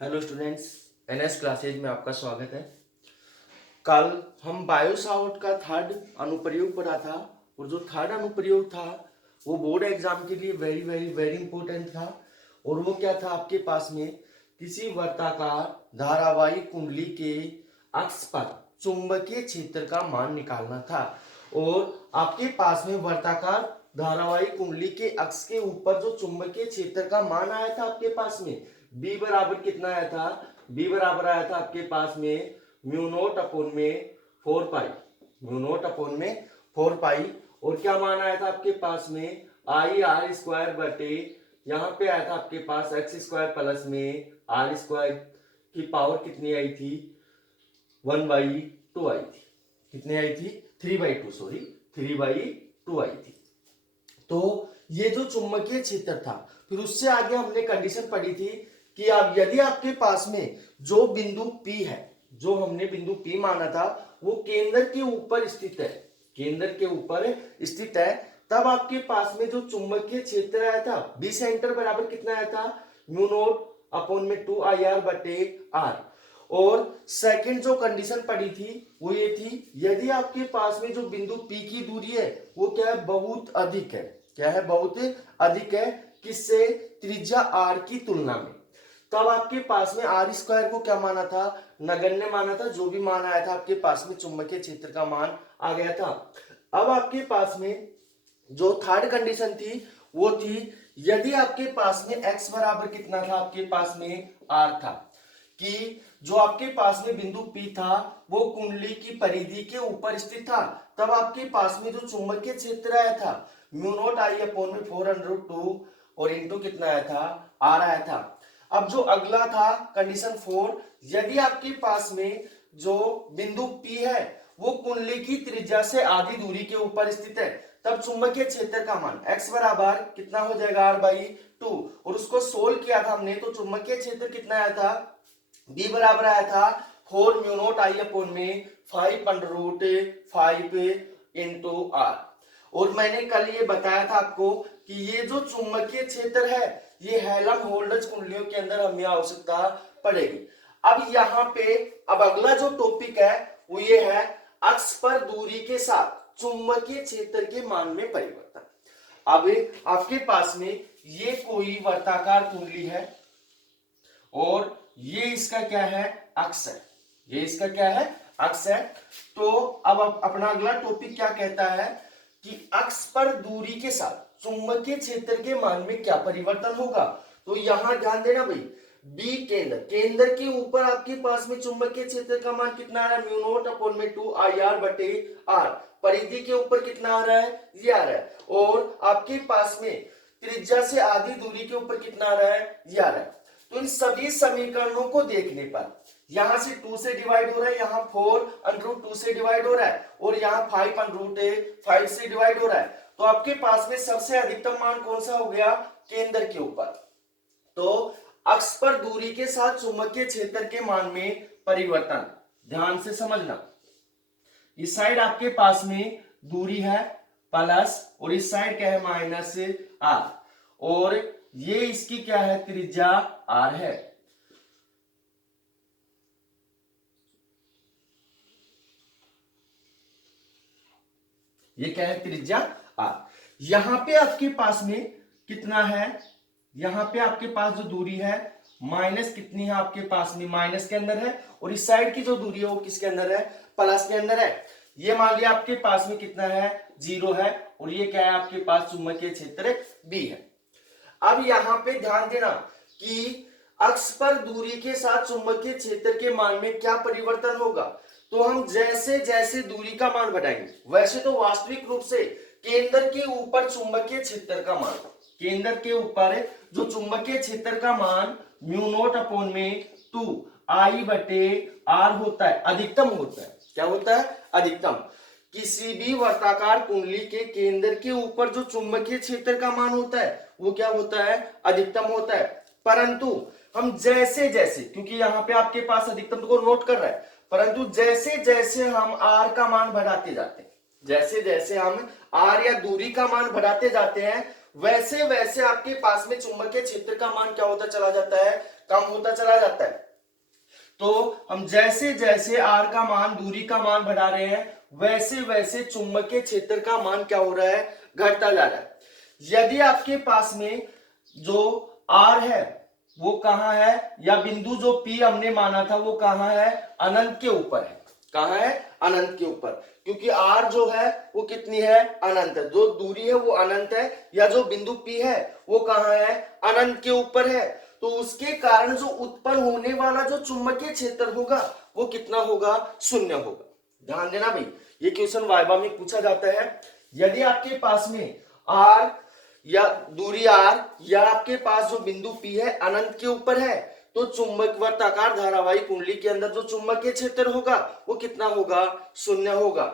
Hello students, NS classes में आपका स्वागत है। कल हम बायो सावर्ट का थर्ड अनुप्रयोग पढ़ा था और जो थर्ड अनुप्रयोग था वो बोर्ड एग्जाम के लिए वेरी वेरी वेरी इंपॉर्टेंट था। और वो क्या था, आपके पास में किसी वर्ताकार धारावाहिक कुंडली के अक्ष पर चुंबकीय क्षेत्र का मान निकालना था। और आपके पास में वर्ताकार धारावाहिक कुंडली के अक्ष के ऊपर जो चुंबकीय क्षेत्र का मान आया था आपके पास में बी बराबर कितना आया था, बी बराबर आया था आपके पास में म्यू नोट अपॉन में 4 पाई, म्यू नोट अपॉन में 4 पाई। और क्या मान आया था आपके पास में आई आर स्क्वायर बटे, यहाँ पे आया था आपके पास एक्स स्क्वायर प्लस में आर स्क्वायर की पावर कितनी आई थी, 1/2 आई थी। कितनी आई थी, 3/2, सॉरी 3/2 आई थी। तो ये जो चुंबकीय क्षेत्र था, फिर उससे आगे हमने कंडीशन पढ़ी थी कि अब यदि आपके पास में जो बिंदु P है, जो हमने बिंदु P माना था, वो केंद्र के ऊपर स्थित है, केंद्र के ऊपर स्थित है, तब आपके पास में जो चुंबकीय क्षेत्र आया था बी सेंटर बराबर कितना आया था, म्यू नोट अपॉन में 2IR बटे R। और सेकंड जो कंडीशन पड़ी थी वो ये थी, यदि आपके पास में जो बिंदु P की दूरी है वो क्या है, बहुत अधिक है। क्या है, बहुत अधिक है, किससे, त्रिज्या R की तुलना में। तब आपके पास में आर स्क्वायर को क्या माना था, नगण्य माना था। जो भी मान आया था आपके पास में चुंबकीय क्षेत्र का मान आ गया था। अब आपके पास में जो थर्ड कंडीशन थी वो थी, यदि आपके पास में x बराबर कितना था, आपके पास में r था, कि जो आपके पास में बिंदु P था वो कुंडली की परिधि के ऊपर स्थित था, तब आपके पास में जो चुंबकीय क्षेत्र आया था म्यू नोट आई अपॉन में 4√2 और इंटू कितना आया था, r आया था। अब जो अगला था कंडीशन 4, यदि आपके पास में जो बिंदु P है वो कुंडली की त्रिज्या से आधी दूरी के ऊपर स्थित है, तब चुंबकीय क्षेत्र का मान x बराबर कितना हो जाएगा, r/2। और उसको सोल्व किया था हमने, तो चुंबकीय क्षेत्र कितना आया था, b बराबर आया था 4 म्यू नोट आई अपॉन में 5√5 इंटू r। और मैंने कल ये बताया था आपको कि ये जो चुंबकीय क्षेत्र है ये हेल्महोल्ट्ज कुंडलियों के अंदर हमें आवश्यकता पड़ेगी। अब यहाँ पे अब अगला जो टॉपिक है वो ये है, अक्ष पर दूरी के साथ चुंबकीय क्षेत्र के मान में परिवर्तन। अब आपके पास में ये कोई वर्ताकार कुंडली है और ये इसका क्या है, अक्ष है, ये इसका क्या है, अक्ष है। तो अब अपना अगला टॉपिक क्या कहता है कि अक्ष पर दूरी के साथ चुंबकीय क्षेत्र के मान में क्या परिवर्तन होगा। तो यहां ध्यान देना भाई, बी केंद्र, केंद्र के ऊपर आपके पास में चुंबकीय क्षेत्र का मान कितना आ रहा है, म्यू नोट अपॉन में 2IR बटे R। परिधि के ऊपर कितना आ रहा है, ये आ रहा है। और आपके पास में त्रिज्या से आधी दूरी के ऊपर कितना आ रहा है, ये आ रहा है। तो इन सभी समीकरणों को देखने पर यहां से 2 से डिवाइड हो रहा है, यहाँ 4√2 से डिवाइड हो रहा है और यहाँ 5√5 से डिवाइड हो रहा है। तो आपके पास में सबसे अधिकतम मान कौन सा हो गया, केंद्र के ऊपर। तो अक्ष पर दूरी के साथ चुंबकीय क्षेत्र के मान में परिवर्तन, ध्यान से समझना। इस साइड आपके पास में दूरी है प्लस और इस साइड क्या है, -r। और ये इसकी क्या है, त्रिज्या r है। ये क्या है, त्रिज्या r। यहां पे आपके पास में कितना है, यहां पे आपके पास जो दूरी है माइनस कितनी है, आपके पास में माइनस के अंदर है। और इस साइड की जो दूरी है वो किसके अंदर है, प्लस के अंदर है। ये मान लिया आपके पास में कितना है, 0 है। और ये क्या है, आपके पास चुंबकीय क्षेत्र B है। अब यहां पे ध्यान देना कि अक्ष पर दूरी के साथ चुंबकीय क्षेत्र के मान में क्या परिवर्तन होगा। तो हम जैसे जैसे दूरी का मान बढ़ाएंगे, वैसे तो वास्तविक रूप से केंद्र के ऊपर चुंबकीय क्षेत्र का मान, केंद्र के ऊपर जो चुंबकीय क्षेत्र का मान म्यू नोट अपॉन में 2I बटे R होता है, अधिकतम होता है। क्या होता है, अधिकतम। किसी भी वर्ताकार कुंडली के केंद्र के ऊपर जो चुंबकीय क्षेत्र का मान होता है वो क्या होता है, अधिकतम होता है। परंतु हम जैसे जैसे, क्योंकि यहाँ पे आपके पास अधिकतम को नोट कर रहा है, परंतु जैसे जैसे हम R का मान बढ़ाते जाते हैं, जैसे जैसे हम R या दूरी का मान बढ़ाते जाते हैं, वैसे वैसे आपके पास में चुंबकीय क्षेत्र का मान क्या होता चला जाता है, कम होता चला जाता है। तो हम जैसे जैसे r का मान, दूरी का मान बढ़ा रहे हैं, वैसे वैसे चुंबकीय क्षेत्र का मान क्या हो रहा है, घटता जा रहा है। यदि आपके पास में जो r है वो कहां है, या बिंदु जो P हमने माना था वो कहां है, अनंत के ऊपर है। कहां है, अनंत के ऊपर, क्योंकि r जो है वो कितनी है, अनंत है। जो दूरी है वो अनंत है, या जो बिंदु P है वो कहां है, अनंत के ऊपर है। तो उसके कारण जो उत्पन्न होने वाला जो चुंबकीय क्षेत्र होगा वो कितना होगा, शून्य होगा। ध्यान देना भाई, ये क्वेश्चन वाइवा में पूछा जाता है। यदि आपके पास में r या दूरी r या आपके पास जो बिंदु P है अनंत के ऊपर है, तो चुंबक वर्ताकार धारावाही कुंडली के अंदर जो चुंबकीय क्षेत्र होगा वो कितना होगा, शून्य होगा।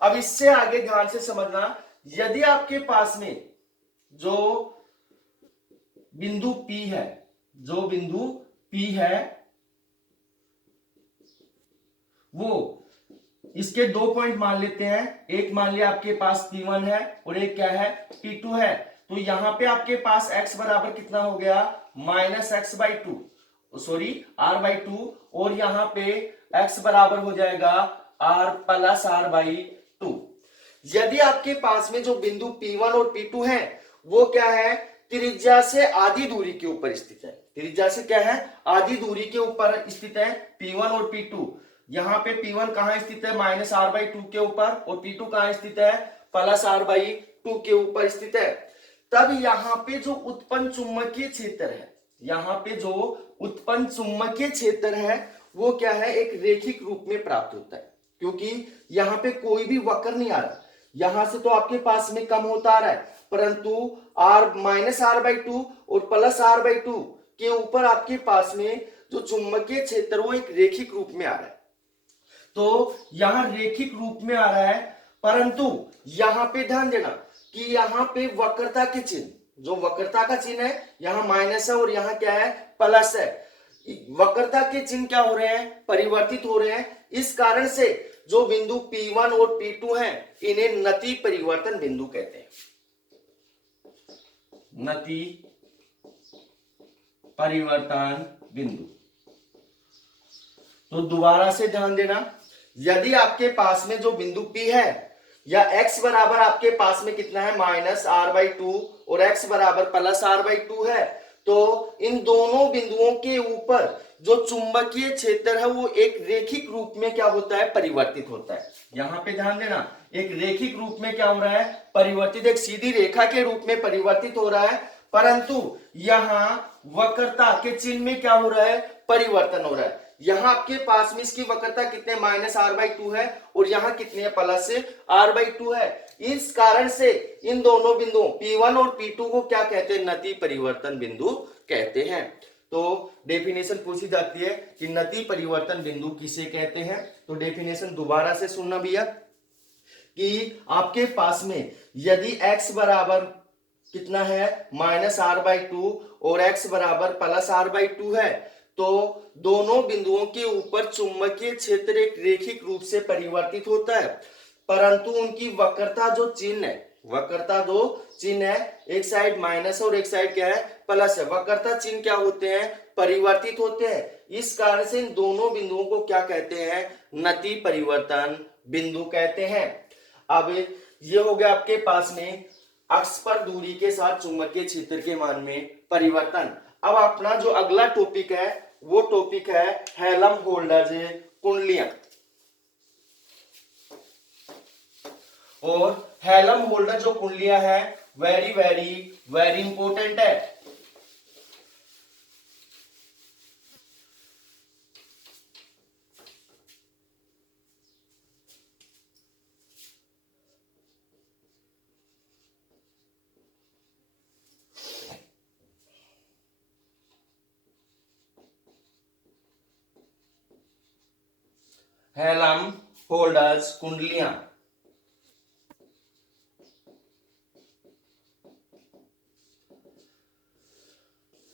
अब इससे आगे ध्यान से समझना, यदि आपके पास में जो बिंदु P है, जो बिंदु P है वो, इसके दो पॉइंट मान लेते हैं, एक मान लिया आपके पास P1 है और एक क्या है, P2 है। तो यहां पे आपके पास x बराबर कितना हो गया, -x/2, सॉरी r/2, और यहां पे x बराबर हो जाएगा r+r/2। यदि आपके पास में जो बिंदु P1 और P2 है वो क्या है, त्रिज्या से आधी दूरी के ऊपर स्थित है। त्रिज्या से क्या है, आधी दूरी के ऊपर स्थित है P1 और P2। यहाँ पे P1 कहां स्थित है, -r/2 के ऊपर, और P2 कहां स्थित है, +r/2 के ऊपर स्थित है। तब यहाँ पे जो उत्पन्न चुंबकीय क्षेत्र है, यहाँ पे जो उत्पन्न चुंबकीय क्षेत्र है वो क्या है, एक रेखिक रूप में प्राप्त होता है, क्योंकि यहाँ पे कोई भी वक्र नहीं आ रहा। यहां से तो आपके पास में कम होता आ रहा है, परंतु -r/2 और +r/2 के ऊपर आपके पास में जो चुंबकीय क्षेत्र वो एक रेखिक रूप में आ रहा है। तो यहां रेखिक रूप में आ रहा है, परंतु यहां पे ध्यान देना कि यहां पे वक्रता के चिन्ह, जो वक्रता का चिन्ह है, यहां माइनस है और यहां क्या है, प्लस है। वक्रता के चिन्ह क्या हो रहे हैं, परिवर्तित हो रहे हैं। इस कारण से जो बिंदु P1 और P2 हैं इन्हें नति परिवर्तन बिंदु कहते हैं। नति परिवर्तन बिंदु। तो दोबारा से ध्यान देना, यदि आपके पास में जो बिंदु P है, या x बराबर आपके पास में कितना है, -r/2 और x बराबर +r/2 है, तो इन दोनों बिंदुओं के ऊपर जो चुंबकीय क्षेत्र है वो एक रेखिक रूप में क्या होता है, परिवर्तित होता है। यहां पे ध्यान देना, एक रेखिक रूप में क्या हो रहा है, परिवर्तित, एक सीधी रेखा के रूप में परिवर्तित हो रहा है, परंतु यहां वक्रता के चिन्ह में क्या हो रहा है, परिवर्तन हो रहा है। यहां आपके पास में इसकी वक्रता कितने, -r/2 है, और यहां कितने प्लस r/2 है। इस कारण से इन दोनों बिंदुओं P1 और P2 को क्या कहते हैं, नति परिवर्तन बिंदु कहते हैं। तो डेफिनेशन पूछी जाती है कि नति परिवर्तन बिंदु किसे कहते हैं। तो डेफिनेशन दोबारा से सुनना भैया, कि आपके पास में यदि x बराबर कितना है, -r/2 और x बराबर +r/2 है, तो दोनों बिंदुओं के ऊपर चुंबकीय क्षेत्र एक रेखिक रूप से परिवर्तित होता है, परंतु उनकी वक्रता जो चिन्ह है, वक्रता जो चिन्ह है, एक साइड माइनस और एक साइड क्या है, प्लस है, वक्रता चिन्ह क्या होते हैं, परिवर्तित होते हैं। इस कारण से इन दोनों बिंदुओं को क्या कहते हैं, नति परिवर्तन बिंदु कहते हैं। अब ये हो गया आपके पास में अक्ष पर दूरी के साथ चुंबकीय क्षेत्र के मान में परिवर्तन। अब अपना जो अगला टॉपिक है वो टॉपिक है हेल्महोल्ट्ज़ कुंडलियां। और हेल्महोल्ट्ज़ जो कुंडलियां है वेरी वेरी वेरी इंपॉर्टेंट है। हेल्महोल्ट्ज़ कुंडलियां,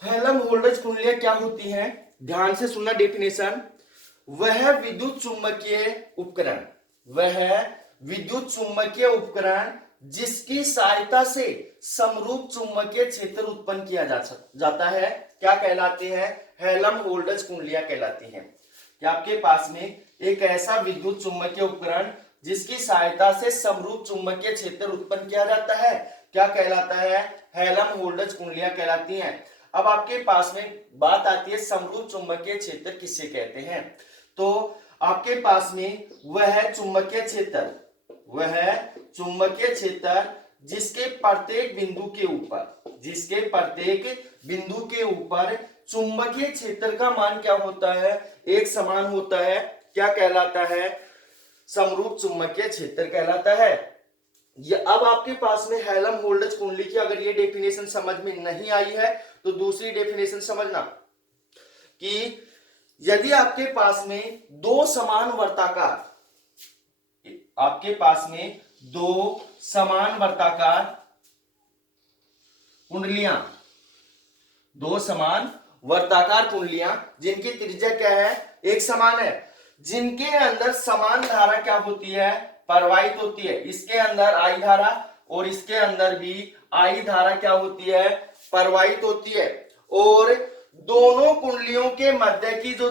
हेल्महोल्ट्ज़ कुंडलियां क्या होती हैं, ध्यान से सुनना डेफिनेशन। वह विद्युत चुंबकीय उपकरण, वह विद्युत चुंबकीय उपकरण जिसकी सहायता से समरूप चुंबकीय क्षेत्र उत्पन्न किया जाता है क्या कहलाते हैं? हेल्महोल्ट्ज कुंडलियां कहलाती हैं। क्या आपके पास में एक ऐसा विद्युत चुंबकीय उपकरण जिसकी सहायता से समरूप चुंबकीय क्षेत्र उत्पन्न किया जाता है क्या कहलाता है? हेल्महोल्ट्ज कुंडलियां कहलाती हैं। अब आपके पास में बात आती है समरूप चुंबकीय क्षेत्र किसे कहते हैं। तो आपके पास में वह चुंबकीय क्षेत्र जिसके प्रत्येक बिंदु के ऊपर चुंबकीय क्षेत्र का मान क्या होता है? एक समान होता है। क्या कहलाता है? समरूप चुंबकीय क्षेत्र कहलाता है। अब आपके पास में हेल्महोल्ट्ज कुंडली की अगर ये डेफिनेशन समझ में नहीं आई है तो दूसरी डेफिनेशन समझना कि यदि आपके पास में दो समान वर्ताकार कुंडलियां जिनकी त्रिज्या क्या है? एक समान है, जिनके अंदर समान धारा क्या होती है? प्रवाहित होती है। इसके अंदर आई धारा और इसके अंदर भी आई धारा क्या होती है? प्रवाहित होती है। और दोनों कुंडलियों के मध्य की जो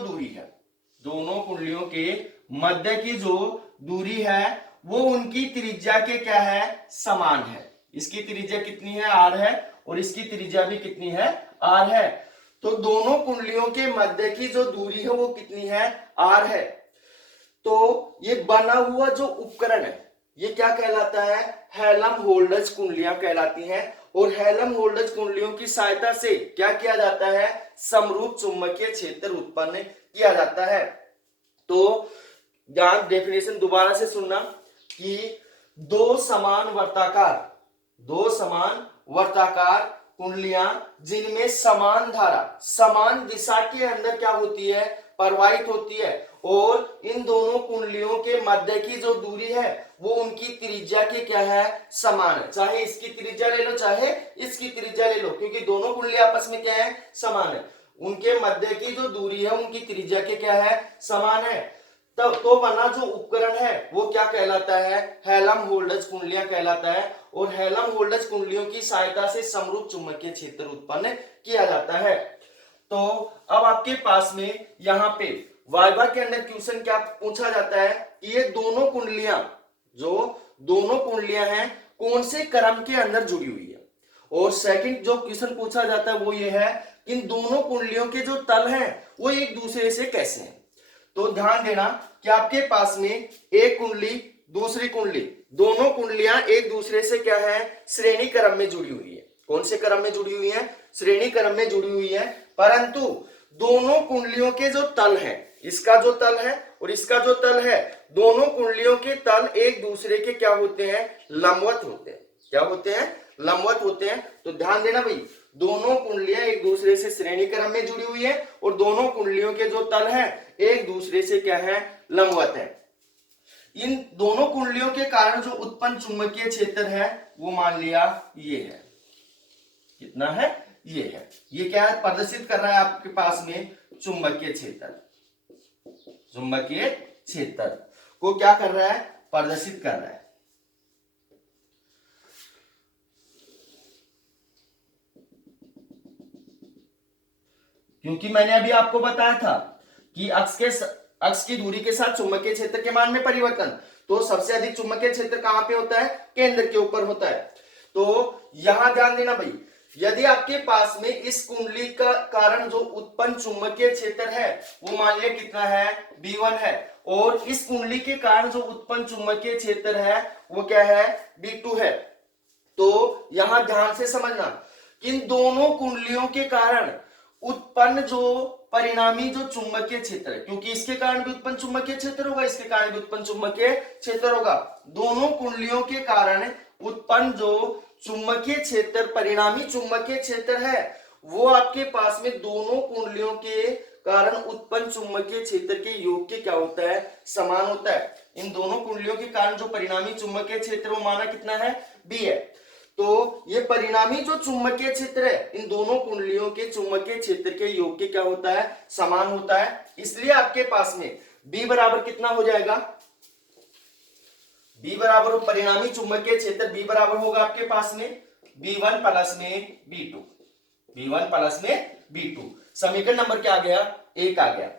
दूरी है वो उनकी त्रिज्या के क्या है? समान है। इसकी त्रिज्या कितनी है? r है, और इसकी त्रिज्या भी कितनी है? r है। तो दोनों कुंडलियों के मध्य की जो दूरी है वो कितनी है? r है। तो ये बना हुआ जो उपकरण है ये क्या कहलाता है? हेल्महोल्ट्ज कुंडलियां कहलाती हैं। और हेल्महोल्ट्ज कुंडलियों की सहायता से क्या किया जाता है? समरूप चुंबकीय क्षेत्र उत्पन्न किया जाता है। तो ध्यान डेफिनेशन दोबारा से सुनना कि दो समान वर्ताकार कुंडलियां जिनमें समान धारा समान दिशा के अंदर क्या होती है? प्रवाहित होती है। और इन दोनों कुंडलियों के मध्य की जो दूरी है वो उनकी त्रिज्या के क्या है? समान है। चाहे इसकी त्रिज्या ले लो चाहे इसकी त्रिज्या ले लो, क्योंकि दोनों कुंडलियां आपस में क्या है? समान है। उनके मध्य की जो दूरी है उनकी त्रिज्या के क्या है? समान है। तब तो बना जो उपकरण है वो क्या कहलाता है? हेल्महोल्ट्ज कुंडलियां कहलाता है। और हेल्महोल्ट्ज कुंडलियों की सहायता से समरूप चुंबकीय क्षेत्र उत्पन्न किया जाता है। तो अब आपके पास में यहाँ पे वाइवा के अंदर क्वेश्चन क्या पूछा जाता है कि ये दोनों कुंडलियां हैं कौन से क्रम के अंदर जुड़ी हुई है। और सेकंड जो क्वेश्चन पूछा जाता है वो ये है कि इन दोनों कुंडलियों के जो तल हैं वो एक दूसरे से कैसे हैं। तो ध्यान देना कि आपके पास में एक कुंडली दूसरी कुंडली दोनों कुंडलियां एक दूसरे से क्या है? श्रेणी क्रम में जुड़ी हुई है। कौन से क्रम में जुड़ी हुई है? श्रेणी क्रम में जुड़ी हुई है। परंतु दोनों कुंडलियों के जो तल है, इसका जो तल है और इसका जो तल है, दोनों कुंडलियों के तल एक दूसरे के क्या होते हैं? लंबवत होते हैं। क्या होते हैं? लंबवत होते हैं। तो ध्यान देना भाई, दोनों कुंडलियां एक दूसरे से श्रेणी क्रम में जुड़ी हुई है और दोनों कुंडलियों के जो तल है एक दूसरे से क्या है? लंबवत है। इन दोनों कुंडलियों के कारण जो उत्पन्न चुंबकीय क्षेत्र है वो मान लिया ये है। कितना है? ये है। ये क्या है? प्रदर्शित कर रहा है आपके पास में चुंबकीय क्षेत्र को क्या कर रहा है? प्रदर्शित कर रहा है। क्योंकि मैंने अभी आपको बताया था कि अक्ष की दूरी के साथ चुंबकीय क्षेत्र के मान में परिवर्तन, तो सबसे अधिक चुंबकीय क्षेत्र कहां पे होता है? केंद्र के ऊपर होता है। तो यहां ध्यान देना भाई, यदि आपके पास में इस कुंडली का कारण जो उत्पन्न चुंबकीय क्षेत्र है वो मान लिया कितना है? B1 है। और इस कुंडली के कारण जो उत्पन्न चुंबकीय क्षेत्र है वो क्या है? B2 है। तो यहां ध्यान से समझना कि इन दोनों कुंडलियों के कारण उत्पन्न जो परिणामी जो चुंबकीय क्षेत्र है, क्योंकि इसके कारण भी उत्पन्न चुंबकीय क्षेत्र होगा, इसके कारण भी उत्पन्न चुंबकीय क्षेत्र होगा। दोनों कुंडलियों के कारण उत्पन्न जो चुंबकीय क्षेत्र परिणामी चुंबकीय क्षेत्र है वो आपके पास में दोनों कुंडलियों के कारण उत्पन्न चुंबकीय क्षेत्र के योग के क्या होता है? समान होता है। इन दोनों कुंडलियों के कारण जो परिणामी चुंबकीय क्षेत्र वो माना कितना है? B है। तो ये परिणामी जो चुंबकीय क्षेत्र है इन दोनों कुंडलियों के चुंबकीय क्षेत्र के योग के क्या होता है? समान होता है। इसलिए आपके पास में B बराबर कितना हो जाएगा? बी बराबर हो परिणामी चुंबकीय क्षेत्र बी बराबर होगा आपके पास में B1 प्लस में B2, B1 प्लस में B2। समीकरण नंबर क्या आ गया? 1 आ गया।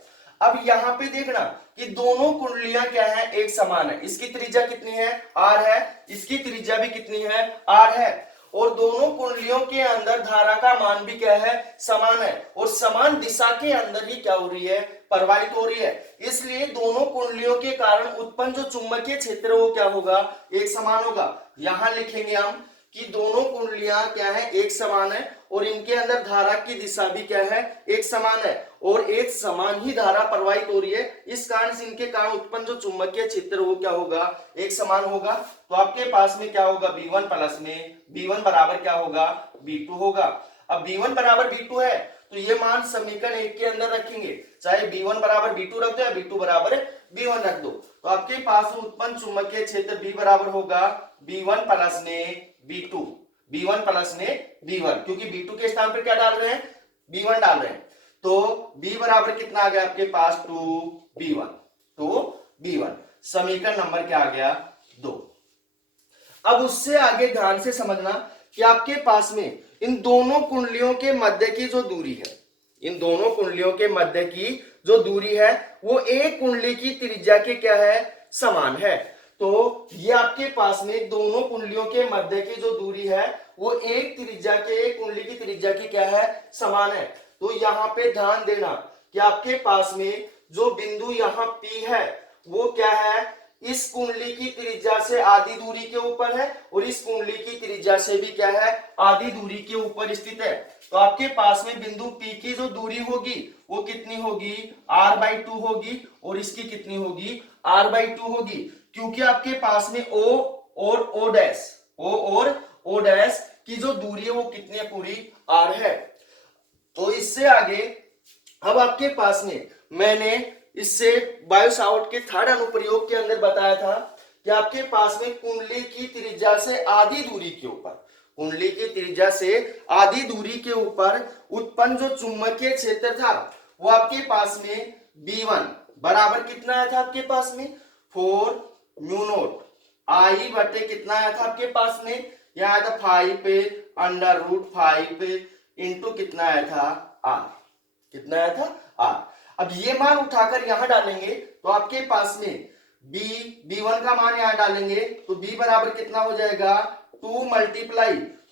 अब यहां पे देखना कि दोनों कुंडलियां क्या है? एक समान है। इसकी त्रिज्या कितनी है? R है। इसकी त्रिज्या भी कितनी है? R है। और दोनों कुंडलियों के अंदर धारा का मान भी क्या है? समान है। और समान दिशा के अंदर ही क्या हो रही है? प्रवाहित हो रही है। इसलिए दोनों कुंडलियों के कारण उत्पन्न जो चुंबकीय क्षेत्र वो क्या होगा? एक समान होगा। यहां लिखेंगे हम कि दोनों कुंडलियां क्या है? एक समान है और इनके अंदर धारा की दिशा भी क्या है? एक समान है और एक समान ही धारा प्रवाहित हो रही है। इस कारण से इनके कारण उत्पन्न जो चुंबकीय क्षेत्र वो क्या होगा? एक समान होगा। तो आपके पास में क्या होगा? B1 प्लस में B1 बराबर क्या होगा? B2 होगा। अब B1 बराबर B2 है तो ये मान समीकरण 1 के अंदर रखेंगे, चाहे B1 बराबर B2 रख दो या B2 बराबर B1 रख दो। तो आपके पास उत्पन्न चुंबकीय क्षेत्र B बराबर होगा B1 प्लस में B2, B1 प्लस में B1, क्योंकि B2 के स्थान पर क्या डाल रहे हैं? B1 डाल रहे हैं। तो B बराबर कितना आ गया आपके पास? 2B1, 2B1। समीकरण नंबर क्या आ गया? 2। अब उससे आगे ध्यान से समझना कि आपके पास में इन दोनों कुंडलियों के मध्य की जो दूरी है, इन दोनों कुंडलियों के मध्य की जो दूरी है वो एक कुंडली की त्रिज्या के क्या है? समान है। तो ये आपके पास में दोनों कुंडलियों के मध्य की जो दूरी है वो एक त्रिज्या के, एक कुंडली की त्रिज्या की क्या है? समान है। तो यहां पे ध्यान देना कि आपके पास में जो बिंदु यहां P है वो क्या है? इस कुंडली की त्रिज्या से आधी दूरी के ऊपर है और इस कुंडली की त्रिज्या से भी क्या है? आधी दूरी के ऊपर स्थित है। तो आपके पास में बिंदु P की जो दूरी होगी वो कितनी होगी? R/2 होगी और इसकी कितनी होगी? R/2 होगी, क्योंकि आपके पास में O और O डैश, O और O डैश की जो दूरी है वो कितनी है? पूरी R है। तो इससे आगे अब आपके पास में मैंने इससे बायो सावर्ट के थर्ड अनुप्रयोग के अंदर बताया था कि आपके पास में कुंडली की त्रिज्या से आधी दूरी के ऊपर, कुंडली की त्रिज्या से आधी दूरी के ऊपर उत्पन्न जो चुंबकीय क्षेत्र था वो आपके पास में B1 बराबर कितना आया था आपके पास में? 4μ0 I बटे कितना आया था आपके पास में? यह आया था 5 इंटू कितना आया था? R। कितना आया था? R। अब ये मान उठाकर यहां डालेंगे तो आपके पास में B1 का मान यहां डालेंगे तो B बराबर कितना हो जाएगा? 2 ×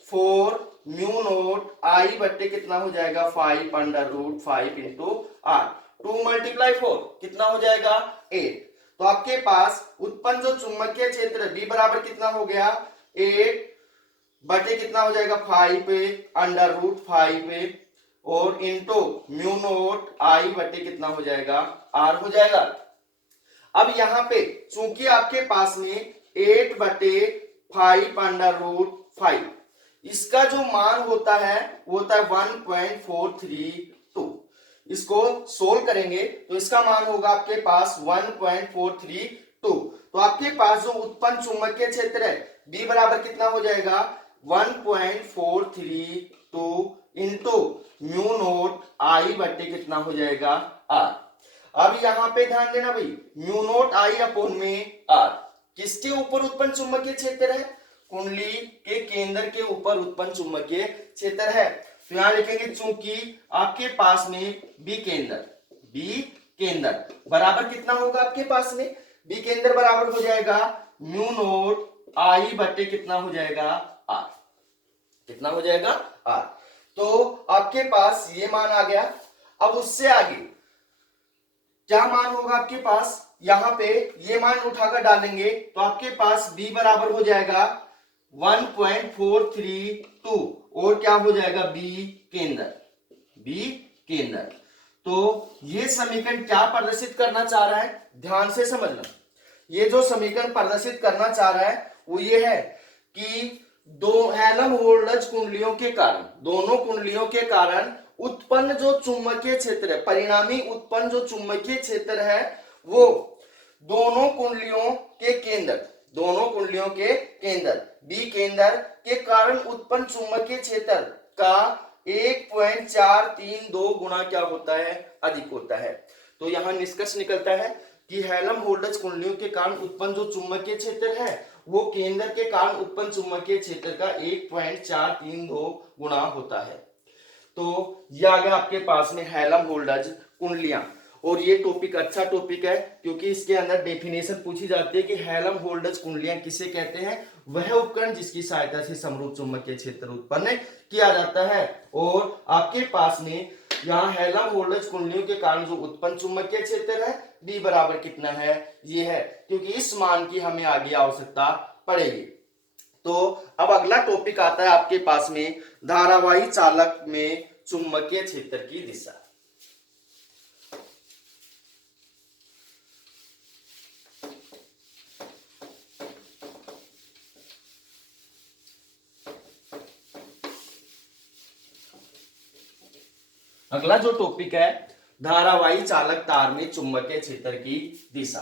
4μ0 I बट्टे कितना हो जाएगा? 5 इंटू R। 2 × 4 कितना हो जाएगा? 8। तो आपके पास उत्पन्न जो चुंबकीय क्षेत्र B बराबर कितना हो गया? 8 बटे कितना हो जाएगा? 5 और इंटू μ0 I बटे कितना हो जाएगा? R हो जाएगा। अब यहां पे चूंकि आपके पास में 8 बटे 5 इसका जो मान होता है वो होता है 1.432। इसको सोल्व करेंगे तो इसका मान होगा आपके पास 1.432। तो आपके पास जो उत्पन्न चुंबकीय क्षेत्र है B बराबर कितना हो जाएगा? 1.432 इंटू μ0 I बटे कितना हो जाएगा? R। अब यहां पे ध्यान देना भाई, μ0 I अपॉन में R किसके ऊपर उत्पन्न चुंबकीय क्षेत्र है? कुंडली के केंद्र के ऊपर उत्पन्न चुंबकीय क्षेत्र है। तो यहां लिखेंगे चूंकि आपके पास में B केंद्र बराबर कितना होगा आपके पास में? B केंद्र बराबर हो जाएगा μ0 I बटे कितना हो जाएगा? R। कितना हो जाएगा? R। तो आपके पास ये मान आ गया। अब उससे आगे क्या मान होगा आपके पास? यहां पे ये मान उठाकर डालेंगे तो आपके पास B बराबर हो जाएगा 1.432 और क्या हो जाएगा? B केंद्र। तो ये समीकरण क्या प्रदर्शित करना चाह रहा है? ध्यान से समझना। ये जो समीकरण प्रदर्शित करना चाह रहा है वो ये है कि दो हेल्महोल्ट्ज कुंडलियों के कारण, दोनों कुंडलियों के कारण उत्पन्न जो चुंबकीय क्षेत्र है, परिणामी उत्पन्न जो चुंबकीय क्षेत्र है वो दोनों कुंडलियों के केंद्र B केंद्र के कारण उत्पन्न चुंबकीय क्षेत्र का 1.432 गुना क्या होता है? अधिक होता है। तो यहां निष्कर्ष निकलता है कि हेल्महोल्ट्ज़ कुंडलियों के कारण उत्पन्न जो चुंबकीय क्षेत्र है वो केंद्र के कारण उत्पन्न चुंबकीय क्षेत्र का 1.432 गुना होता है। तो ये आ गया आपके पास में हेल्महोल्ट्ज़ कुंडलियां। और ये टॉपिक अच्छा टॉपिक है क्योंकि इसके अंदर डेफिनेशन पूछी जाती है कि हेल्महोल्ट्ज़ कुंडलियां किसे कहते हैं। वह उपकरण जिसकी सहायता से समरूप चुंबकीय क्षेत्र उत्पन्न किया जाता है। और आपके पास में यहाँ हेल्महोल्ट्ज़ कुंडलियों के कारण जो उत्पन्न चुंबकीय क्षेत्र है D बराबर कितना है, ये है, क्योंकि इस मान की हमें आगे आवश्यकता पड़ेगी। तो अब अगला टॉपिक आता है आपके पास में धारावाही चालक में चुंबकीय क्षेत्र की दिशा। अगला जो टॉपिक है धारावाही चालक तार में चुंबकीय क्षेत्र की दिशा।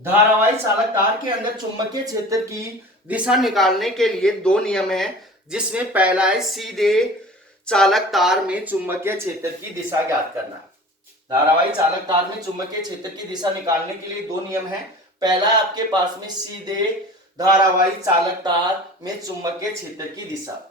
धारावाही चालक तार के अंदर चुंबकीय क्षेत्र की दिशा निकालने के लिए दो नियम हैं, जिसमें पहला है सीधे चालक तार में चुंबकीय क्षेत्र की दिशा ज्ञात करना। धारावाही चालक तार में चुंबकीय क्षेत्र की दिशा निकालने के लिए दो नियम हैं। पहला आपके पास में सीधे धारावाही चालक तार में चुंबकीय क्षेत्र की दिशा।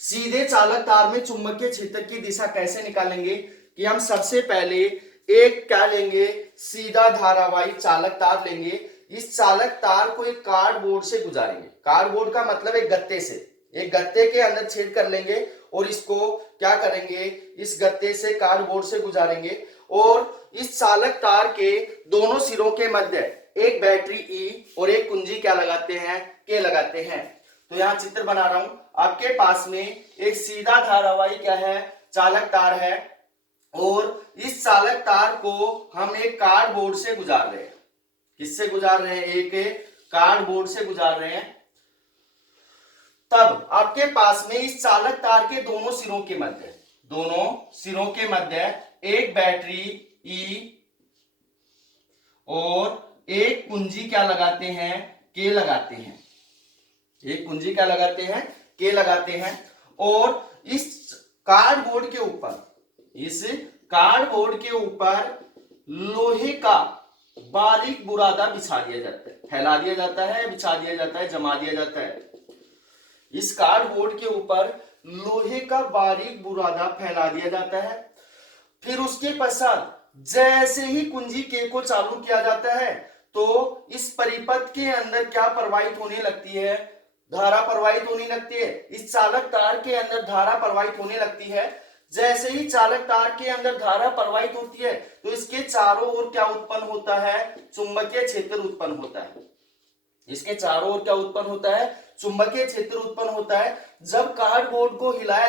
सीधे चालक तार में चुंबकीय क्षेत्र की दिशा कैसे निकालेंगे कि हम सबसे पहले एक क्या लेंगे, सीधा धारावाही चालक तार लेंगे। इस चालक तार को एक कार्डबोर्ड से गुजारेंगे। कार्डबोर्ड का मतलब एक गत्ते से, एक गत्ते के अंदर छेद कर लेंगे और इसको क्या करेंगे, इस गत्ते से कार्डबोर्ड से गुजारेंगे। और इस चालक तार के दोनों सिरों के मध्य एक बैटरी E और एक कुंजी क्या लगाते हैं, K लगाते हैं। तो यहां चित्र बना रहा हूं। आपके पास में एक सीधा धारावाही क्या है, चालक तार है, और इस चालक तार को हम एक कार्डबोर्ड से गुजार रहे हैं। किससे गुजार रहे हैं, एक कार्डबोर्ड से गुजार रहे हैं। तब आपके पास में इस चालक तार के दोनों सिरों के मध्य एक बैटरी E और एक कुंजी क्या लगाते हैं, K लगाते हैं। एक कुंजी क्या लगाते हैं, K लगाते हैं। और इस कार्डबोर्ड के ऊपर लोहे का बारीक बुरादा बिछा दिया जाता है, फैला दिया जाता है, बिछा दिया जाता है, जमा दिया जाता है। इस कार्डबोर्ड के ऊपर लोहे का बारीक बुरादा फैला दिया जाता है। फिर उसके पश्चात जैसे ही कुंजी K को चालू किया जाता है तो इस परिपथ के अंदर क्या प्रवाहित होने लगती है, धारा प्रवाहित होने लगती है। इस चालक तार के अंदर धारा प्रवाहित होने लगती है। जैसे ही चालक तार के अंदर धारा प्रवाहित होती है तो इसके चारों ओर क्या उत्पन्न होता है, चुंबकीय क्षेत्र उत्पन्न होता है। इसके चारों ओर क्या उत्पन्न होता है, चुंबकीय क्षेत्र उत्पन्न होता है। जब कार्डबोर्ड को हिलाया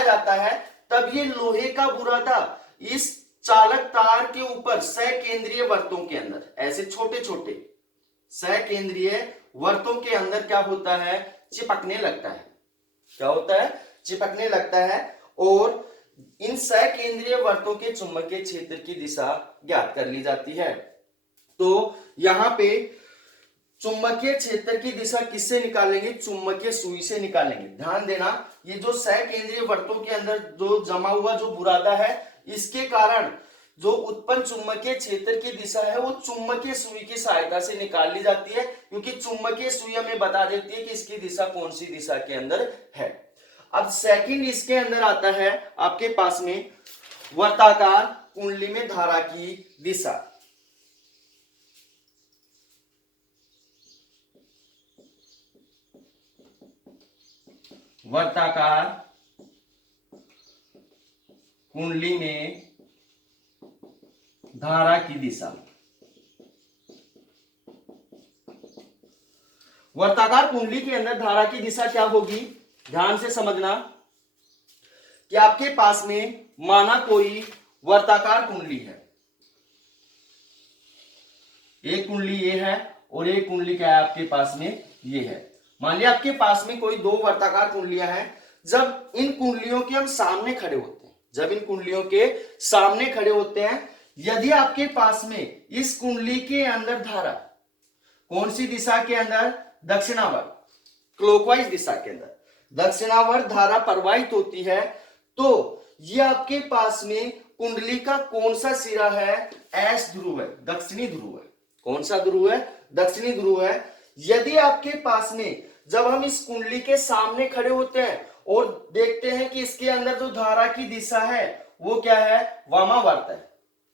जाता है तब ये लोहे का बुरादा इस चालक तार के ऊपर सकेंद्रीय वर्तों के अंदर, ऐसे छोटे छोटे सकेंद्रीय वर्तों के अंदर क्या होता है, चिपकने लगता है। क्या होता है, चिपकने लगता है। और इन सकेंद्रीय वर्तों के चुंबकीय क्षेत्र की दिशा ज्ञात कर ली जाती है। तो यहां पे चुंबकीय क्षेत्र की दिशा किससे निकालेंगे, चुंबकीय सुई से निकालेंगे। ध्यान देना, ये जो सकेंद्रीय वर्तों के अंदर जो जमा हुआ जो बुरादा है, इसके कारण जो उत्पन्न चुंबकीय क्षेत्र की दिशा है वो चुंबकीय सुई की सहायता से निकाल ली जाती है, क्योंकि चुंबकीय सुई हमें बता देती है कि इसकी दिशा कौन सी दिशा के अंदर है। अब सेकंड इसके अंदर आता है आपके पास में वर्ताकार कुंडली में धारा की दिशा। वर्ताकार कुंडली में धारा की दिशा। वर्ताकार कुंडली के अंदर धारा की दिशा क्या होगी, ध्यान से समझना कि आपके पास में माना कोई वर्ताकार कुंडली है, एक कुंडली ये है और एक कुंडली क्या है आपके पास में ये है। मान लिया आपके पास में कोई दो वर्ताकार कुंडलियां हैं। जब इन कुंडलियों के हम सामने खड़े होते हैं, जब इन कुंडलियों के सामने खड़े होते हैं, यदि आपके पास में इस कुंडली के अंदर धारा कौन सी दिशा के अंदर, दक्षिणावर्त, क्लॉकवाइज दिशा के अंदर दक्षिणावर्त धारा प्रवाहित होती है, तो ये आपके पास में कुंडली का कौन सा सिरा है, एस ध्रुव है, दक्षिणी ध्रुव है। कौन सा ध्रुव है, दक्षिणी ध्रुव है। यदि आपके पास में जब हम इस कुंडली के सामने खड़े होते हैं और देखते हैं कि इसके अंदर जो धारा की दिशा है वो क्या है, वामावर्त है।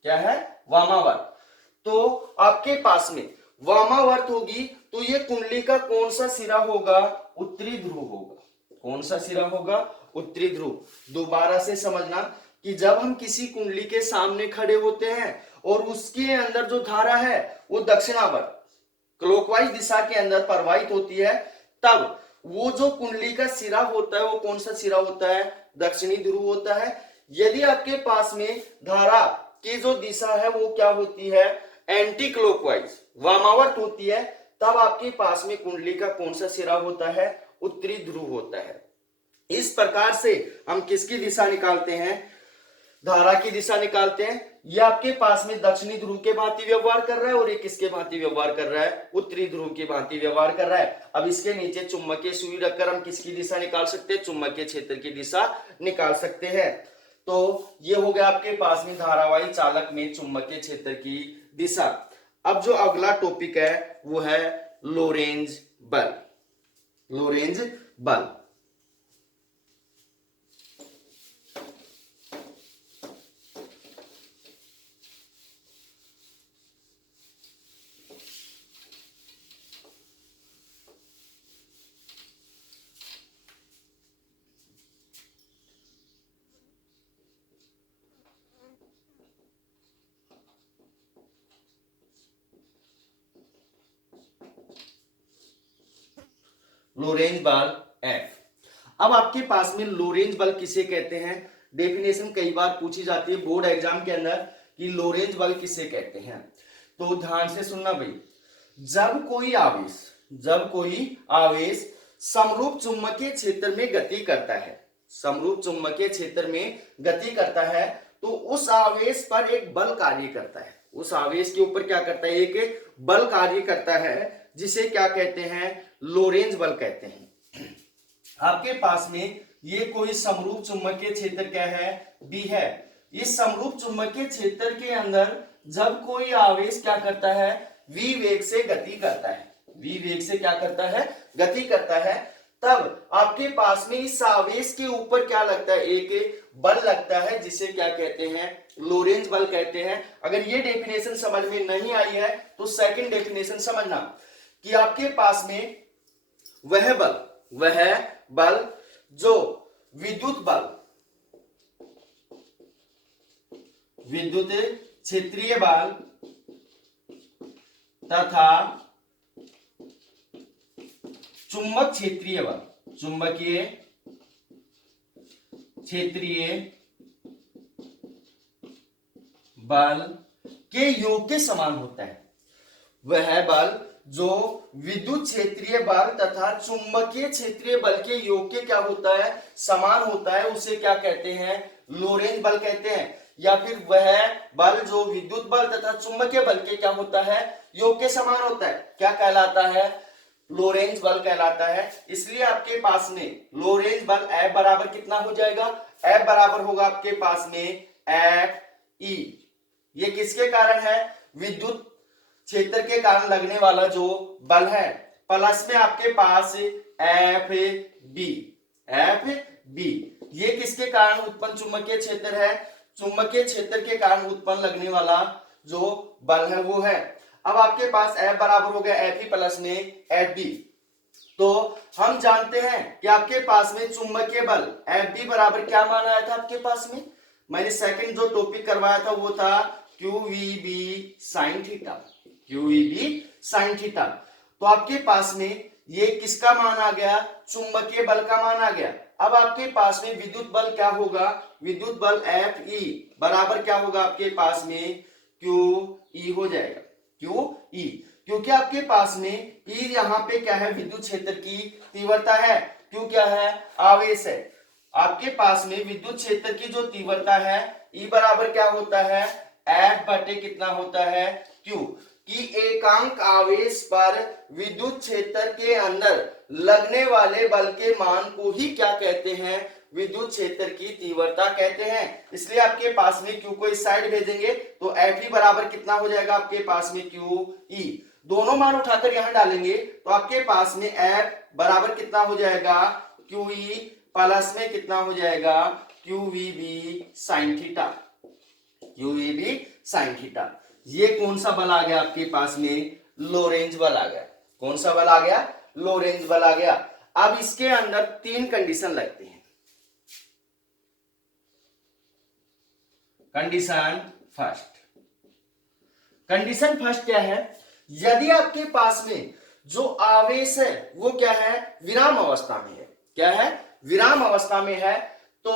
क्या है, वामावर्त। तो आपके पास में वामावर्त होगी तो ये कुंडली का कौन सा सिरा होगा, उत्तरी ध्रुव होगा। कौन सा सिरा होगा, उत्तरी ध्रुव। दोबारा से समझना कि जब हम किसी कुंडली के सामने खड़े होते हैं और उसके अंदर जो धारा है वो दक्षिणावर्त, क्लॉकवाइज दिशा के अंदर प्रवाहित होती है, तब वो जो कुंडली का सिरा होता है वो कौन सा सिरा होता है, दक्षिणी ध्रुव होता है। यदि आपके पास में धारा की जो दिशा है वो क्या होती है, एंटी क्लॉकवाइज, वामावर्त होती है, तब आपके पास में कुंडली का कौन सा सिरा होता है, उत्तरी ध्रुव होता है। इस प्रकार से हम किसकी दिशा निकालते हैं, धारा की दिशा निकालते हैं। ये आपके पास में दक्षिणी ध्रुव के भांति व्यवहार कर रहा है और ये किसके भांति व्यवहार कर रहा है, उत्तरी ध्रुव के भांति व्यवहार कर रहा है। अब इसके नीचे चुंबकीय सुई रखकर हम किसकी दिशा निकाल सकते हैं, चुंबकीय क्षेत्र की दिशा निकाल सकते हैं। तो ये हो गया आपके पास में धारावाही चालक में चुंबकीय क्षेत्र की दिशा। अब जो अगला टॉपिक है वो है लोरेंज बल। लोरेंज बल, लोरेंज बल F। अब आपके पास में लोरेंज बल किसे कहते हैं, डेफिनेशन कई बार पूछी जाती है बोर्ड एग्जाम के अंदर कि लोरेंज बल किसे कहते हैं। तो ध्यान से सुनना भाई, जब कोई आवेश समरूप चुंबकीय क्षेत्र में गति करता है, समरूप चुंबकीय क्षेत्र में गति करता है, तो उस आवेश पर एक बल कार्य करता है। उस आवेश के ऊपर क्या करता है, एक बल कार्य करता है, जिसे क्या कहते हैं, लोरेंज बल कहते हैं। आपके पास में ये कोई समरूप चुंबकीय क्षेत्र क्या है, बी है। इस समरूप चुंबकीय क्षेत्र के अंदर जब कोई आवेश क्या करता है, v वेग से गति करता है, v वेग से क्या करता है, गति करता है, तब आपके पास में इस आवेश के ऊपर क्या लगता है, एक बल लगता है, जिसे क्या कहते हैं, लोरेंज बल कहते हैं। अगर ये डेफिनेशन समझ में नहीं आई है तो सेकंड डेफिनेशन समझना कि आपके पास में वह बल जो विद्युत क्षेत्रीय बल तथा चुंबकीय क्षेत्रीय बल के योग के समान होता है। वह बल जो विद्युत क्षेत्रीय बल तथा चुंबकीय क्षेत्रीय बल के योग के क्या होता है, समान होता है, उसे क्या कहते हैं, लोरेंज बल कहते हैं। या फिर वह बल जो विद्युत बल तथा चुंबकीय बल के क्या होता है, योग के समान होता है, क्या कहलाता है, लोरेंज बल कहलाता है। इसलिए आपके पास में लोरेंज बल F बराबर कितना हो जाएगा, F बराबर होगा आपके पास में Fe। ये किसके कारण है, विद्युत क्षेत्र के कारण लगने वाला जो बल है, प्लस में आपके पास Fb। ये किसके कारण उत्पन्न चुंबकीय क्षेत्र है, चुंबकीय क्षेत्र के कारण उत्पन्न लगने वाला जो बल है वो है। अब आपके पास F बराबर हो गया Fe प्लस में Fb। तो हम जानते हैं कि आपके पास में चुंबकीय बल Fb बराबर क्या माना आया था आपके पास में, मैंने सेकंड जो टॉपिक करवाया था वो था q v B sine theta, q v B sine theta. तो आपके पास में ये किसका मान आ गया, चुंबकीय बल का मान आ गया। अब आपके पास में विद्युत बल क्या होगा, विद्युत बल एफ ई बराबर क्या होगा आपके पास में, क्यू ई हो जाएगा, क्यू ई, क्योंकि आपके पास में ई यहाँ पे क्या है, विद्युत क्षेत्र की तीव्रता है, क्यू क्या है, आवेश है। आपके पास में विद्युत क्षेत्र की जो तीव्रता है ई बराबर क्या होता है, एफ बटे कितना होता है, क्यू, कि एकांक आवेश पर विद्युत क्षेत्र के अंदर लगने वाले बल के मान को ही क्या कहते हैं, विद्युत क्षेत्र की तीव्रता कहते हैं। इसलिए आपके पास में क्यू को इस साइड भेजेंगे तो एफ ई बराबर कितना हो जाएगा आपके पास में, क्यू ई। दोनों मान उठाकर यहां डालेंगे तो आपके पास में एफ बराबर कितना हो जाएगा, क्यू ई प्लस में कितना हो जाएगा, q v B sine theta, q v B sine theta. ये कौन सा बल आ गया आपके पास में, लोरेंज बल आ गया। कौन सा बल आ गया, लोरेंज बल आ गया। अब इसके अंदर तीन कंडीशन लगती हैं। कंडीशन फर्स्ट, कंडीशन फर्स्ट क्या है, यदि आपके पास में जो आवेश है वो क्या है, विराम अवस्था में है, क्या है, विराम अवस्था में है, तो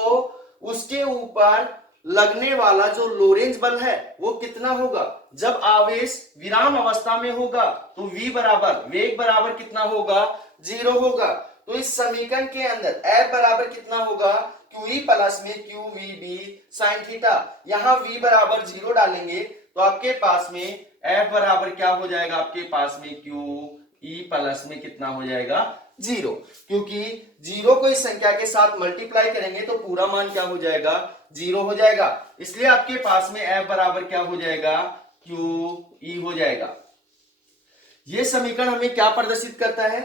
उसके ऊपर लगने वाला जो लोरेंज बल है वो कितना होगा, जब आवेश विराम अवस्था में होगा तो v बराबर, वेग बराबर कितना होगा, 0 होगा। तो इस समीकरण के अंदर F बराबर कितना होगा, QE प्लस में QVB साइन थीटा। यहां v बराबर 0 डालेंगे तो आपके पास में F बराबर क्या हो जाएगा, आपके पास में QE प्लस में कितना हो जाएगा, 0, क्योंकि 0 को इस संख्या के साथ मल्टीप्लाई करेंगे तो पूरा मान क्या हो जाएगा, 0 हो जाएगा। इसलिए आपके पास में F बराबर क्या हो जाएगा, QE हो जाएगा। यह समीकरण हमें क्या प्रदर्शित करता है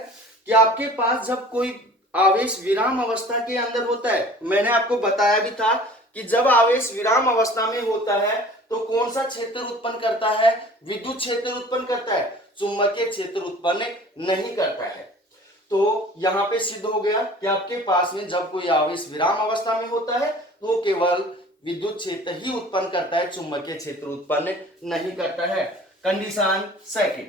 कि आपके पास जब कोई आवेश विराम अवस्था के अंदर होता है, मैंने आपको बताया भी था कि जब आवेश विराम अवस्था में होता है तो कौन सा क्षेत्र उत्पन्न करता है, विद्युत क्षेत्र उत्पन्न करता है, चुंबकीय क्षेत्र उत्पन्न नहीं करता है। तो यहां पे सिद्ध हो गया कि आपके पास में जब कोई आवेश विराम अवस्था में होता है तो केवल विद्युत क्षेत्र ही उत्पन्न करता है, चुंबकीय क्षेत्र उत्पन्न नहीं करता है। कंडीशन सेकंड,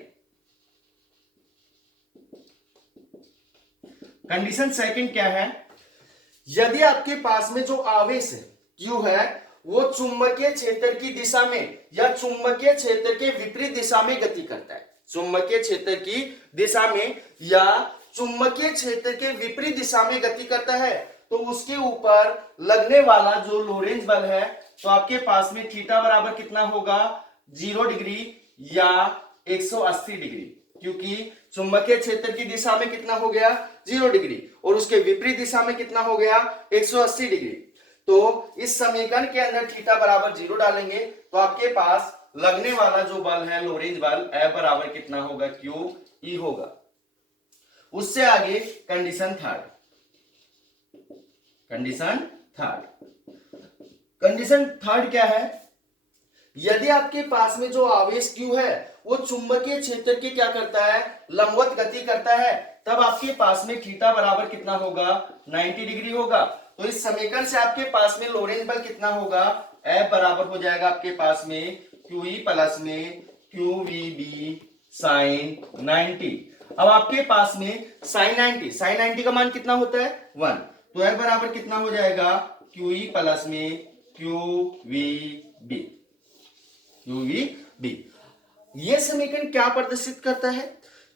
कंडीशन सेकंड क्या है, यदि आपके पास में जो आवेश है Q है वो चुंबकीय क्षेत्र की दिशा में या चुंबकीय क्षेत्र के विपरीत दिशा में गति करता है, चुंबकीय क्षेत्र की दिशा में या चुंबकीय क्षेत्र के विपरीत दिशा में गति करता है, तो उसके ऊपर लगने वाला जो लोरेंज बल है तो आपके पास में थीटा बराबर कितना होगा, 0 डिग्री या 180 डिग्री, क्योंकि चुंबकीय क्षेत्र की दिशा में कितना हो गया, 0 डिग्री, और उसके विपरीत दिशा में कितना हो गया, 180 डिग्री। तो इस समीकरण के अंदर थीटा बराबर 0 डालेंगे तो आपके पास लगने वाला जो बल है लोरेंज बल F बराबर कितना होगा, QE होगा। उससे आगे condition third, condition third, condition third क्या है, यदि आपके पास में जो आवेश Q है वो चुंबकीय क्षेत्र की क्या करता है, लंबवत गति करता है, तब आपके पास में थीटा बराबर कितना होगा, 90 डिग्री होगा। तो इस समीकरण से आपके पास में लोरेंज बल कितना होगा, F बराबर हो जाएगा आपके पास में QE प्लस में QVB साइन 90। अब आपके पास में साइन 90 का मान कितना होता है, 1, तो F बराबर कितना हो जाएगा, QE प्लस में QVB, QVB। यह समीकरण क्या प्रदर्शित करता है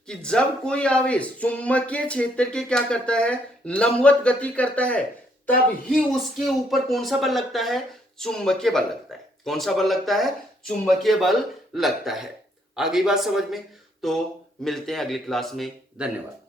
कि जब कोई आवेश चुंबकीय क्षेत्र के क्या करता है, लंबवत गति करता है, तब ही उसके ऊपर कौन सा बल लगता है, चुंबकीय बल लगता है। कौन सा बल लगता है, चुंबकीय बल लगता है। आगे बात समझ में, तो मिलते हैं अगली क्लास में। धन्यवाद।